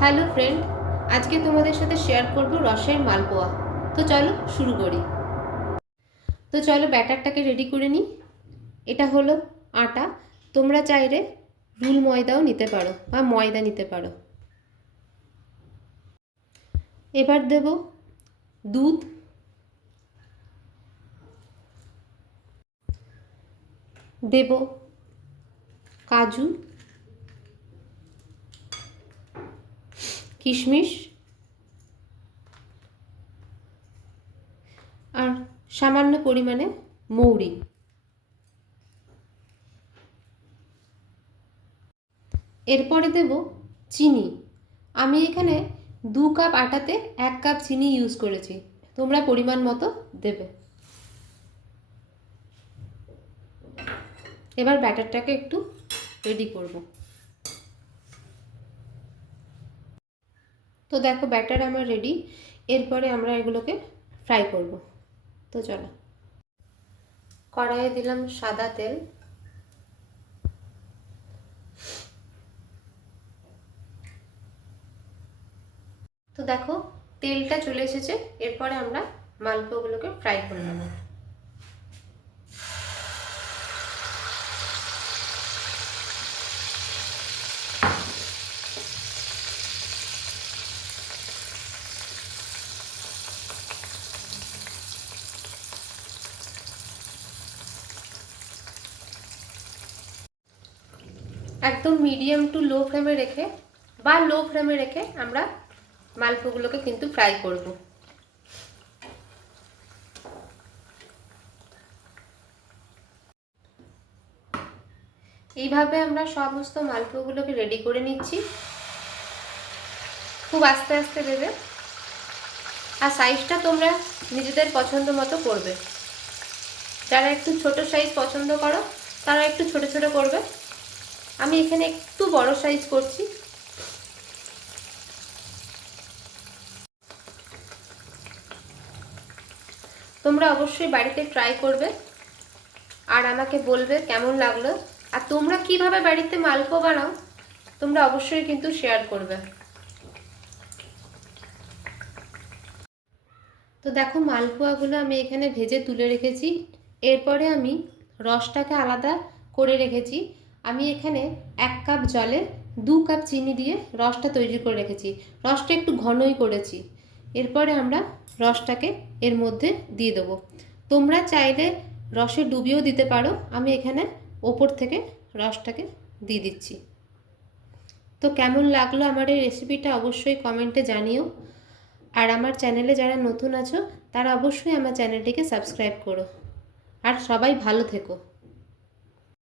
Hello friend, আজকে তোমাদের সাথে শেয়ার করব রসের মালপোয়া। তো চলো শুরু করি। তো চলো ব্যাটারটাকে রেডি করে নিই। এটা হলো আটা। তোমরা চাইলে রুল ময়দাও নিতে পারো বা ময়দা নিতে পারো। এবার দেব দুধ। দেব কাজু। কিশমিশ আর সামান্য পরিমাণে মৌরি। এরপরে দেব চিনি। আমি এখানে দু কাপ আটাতে এক কাপ চিনি ইউজ করেছি। তোমরা পরিমাণ মতো দেবে। এবার ব্যাটারটাকে একটু রেডি করব। তো দেখো ব্যাটার আমার রেডি এরপরে আমরা এগুলোকে ফ্রাই করব। তো চলো। কড়াইয়ে দিলাম সাদা তেল। তো দেখো তেলটা চলে এসেছে, এরপরে আমরা মালপোগুলোকে ফ্রাই করে নেব। একদম মিডিয়াম টু লো ফ্লেমে রেখে বা লো ফ্লেমে রেখে আমরা মালপোগুলোকে কিন্তু ফ্রাই করব। এইভাবে আমরা সমস্ত মালপোগুলোকে রেডি করে নিচ্ছি। খুব আস্তে আস্তে দেবে। আর সাইজটা তোমরা নিজেদের পছন্দ মতো করবে। যারা একটু ছোট সাইজ পছন্দ করো, তারা একটু ছোট ছোট করবে। আমি এখানে একটু বড় সাইজ করছি। তোমরা অবশ্যই বাড়িতে ট্রাই করবে আর আমাকে বলবে কেমন লাগল। আর তোমরা কীভাবে বাড়িতে মালপো বানাও, তোমরা অবশ্যই কিন্তু শেয়ার করবে। তো দেখো মালপোয়াগুলো আমি এখানে ভেজে তুলে রেখেছি। এরপরে আমি রসটাকে আলাদা করে রেখেছি। আমি এখানে এক কাপ জলে দু কাপ চিনি দিয়ে রসটা তৈরি করে রেখেছি। রসটা একটু ঘনই করেছি। এরপরে আমরা রসটাকে এর মধ্যে দিয়ে দেবো। তোমরা চাইলে রসে ডুবিয়েও দিতে পারো। আমি এখানে ওপর থেকে রসটাকে দিয়ে দিচ্ছি। তো কেমন লাগল আমার এই রেসিপিটা অবশ্যই কমেন্টে জানিও। আর আমার চ্যানেলে যারা নতুন আছো, তারা অবশ্যই আমার চ্যানেলটিকে সাবস্ক্রাইব করো। আর সবাই ভালো থেকো।